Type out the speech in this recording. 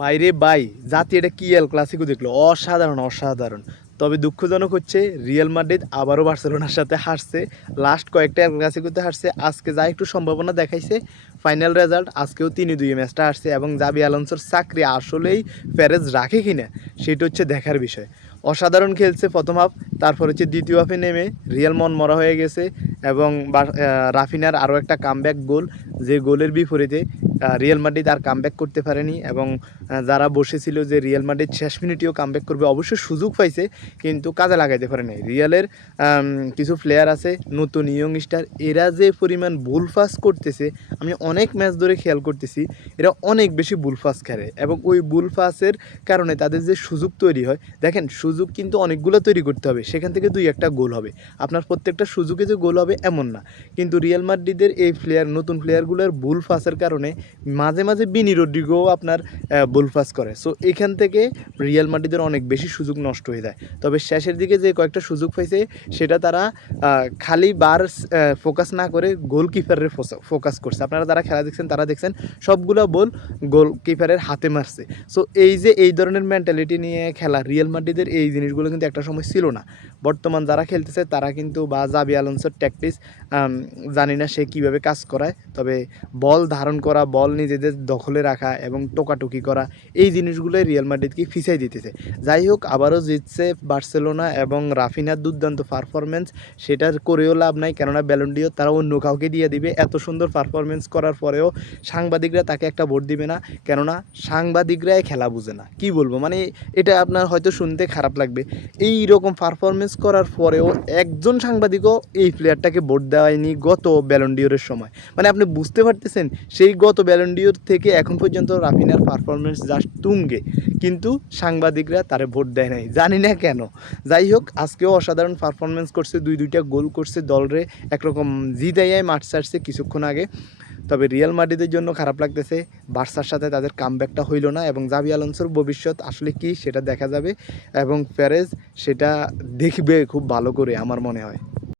বাইরে বাই জাতি এটা কি এল ক্লাসিকো দেখলো, অসাধারণ অসাধারণ। তবে দুঃখজনক হচ্ছে রিয়াল মাদ্রিদ আবারও বার্সেলোনার সাথে হারছে। লাস্ট কয়েকটা এল ক্লাসিকোতে হারছে, আজকে যা একটু সম্ভাবনা দেখাইছে ফাইনাল রেজাল্ট আজকেও 3-2 ম্যাচটা হারছে। এবং জাবি আলোনসোর চাকরি আসলেই পেরেজ রাখে কিনা সেটা হচ্ছে দেখার বিষয়। অসাধারণ খেলছে প্রথম হাফ, তারপর হচ্ছে দ্বিতীয় হাফে নেমে রিয়াল মন মরা হয়ে গেছে। এবং রাফিনার আরও একটা কামব্যাক গোল, যে গোলের বিপরীতে রিয়াল মাদ্রিদ আর কামব্যাক করতে পারেনি। এবং যারা বসেছিল যে রিয়াল মাদ্রিদ শেষ মিনিটেও কামব্যাক করবে, অবশ্যই সুযোগ পাইছে কিন্তু কাজে লাগাইতে পারে নাই। রিয়ালের কিছু প্লেয়ার আছে নতুন ইয়ং স্টার, এরা যে পরিমাণ ভুল পাস করতেছে আমি অনেক ম্যাচ ধরে খেয়াল করতেছি, এরা অনেক বেশি ভুল পাস খেলে। এবং ওই ভুল পাসের কারণে তাদের যে সুযোগ তৈরি হয়, দেখেন সুযোগ কিন্তু অনেকগুলো তৈরি করতে হবে, সেখান থেকে 2-1টা গোল হবে। আপনার প্রত্যেকটা সুযোগে যে গোল হবে এমন না, কিন্তু রিয়াল মাদ্রিদের এই নতুন প্লেয়ারগুলোর ভুল পাসের কারণে মাঝে মাঝে বিনি রদ্রিগো আপনার ভুল পাস করে। সো এখান থেকে রিয়াল মাদ্রিদের অনেক বেশি সুযোগ নষ্ট হয়ে যায়। তবে শেষের দিকে যে কয়েকটা সুযোগ পাইছে সেটা তারা খালি বার ফোকাস না করে গোলকিপারের ফোকাস করছে। আপনারা যারা খেলা দেখছেন তারা দেখছেন সবগুলো বল গোলকিপারের হাতে মারছে। সো এই যে এই ধরনের মেন্টালিটি নিয়ে খেলা রিয়াল মাদ্রিদের, এই জিনিসগুলো কিন্তু একটা সময় ছিল না। বর্তমান যারা খেলতেছে তারা কিন্তু বা জাবি আলোনসোর ট্যাকটিক্স জানি না সে কীভাবে কাজ করায়, তবে বল ধারণ করা, বল নিজেদের দখলে রাখা এবং টোকাটুকি করা, এই জিনিসগুলোই রিয়াল মাদ্রিদকে ফিসাই দিতেছে। যাই হোক, আবারও জিতছে বার্সেলোনা এবং রাফিনার দুর্দান্ত পারফরমেন্স, সেটার করেও লাভ নাই, কেননা ব্যালন ডিওর তারা অন্য কাউকে দিয়ে দিবে। এত সুন্দর পারফরমেন্স করার পরেও সাংবাদিকরা তাকে একটা ভোট দিবে না, কেননা সাংবাদিকরাই খেলা বুঝে না। কি বলবো, মানে এটা আপনার হয়তো শুনতে খারাপ লাগবে, এই রকম পারফরমেন্স করার পরেও একজন সাংবাদিকও এই প্লেয়ারটাকে ভোট দেওয়ায়নি গত ব্যালন ডিওরের সময়। মানে আপনি বুঝতে পারতেছেন, সেই গত ব্যালন ডিওর থেকে এখন পর্যন্ত রাফিনার পারফরমেন্স জাস্ট তুঙ্গে, কিন্তু সাংবাদিকরা তারে ভোট দেয় নাই, জানি না কেন। যাই হোক, আজকেও অসাধারণ পারফরমেন্স করছে, দুইটা গোল করছে, দলরে একরকম জিতাইয়াই মাঠ ছাড়ছে কিছুক্ষণ আগে। তবে রিয়াল মাদ্রিদের জন্য খারাপ লাগতেছে, বার্সার সাথে তাদের কামব্যাকটা হইল না। এবং জাবি আলোনসোর ভবিষ্যৎ আসলে কি সেটা দেখা যাবে, এবং পেরেজ সেটা দেখবে খুব ভালো করে আমার মনে হয়।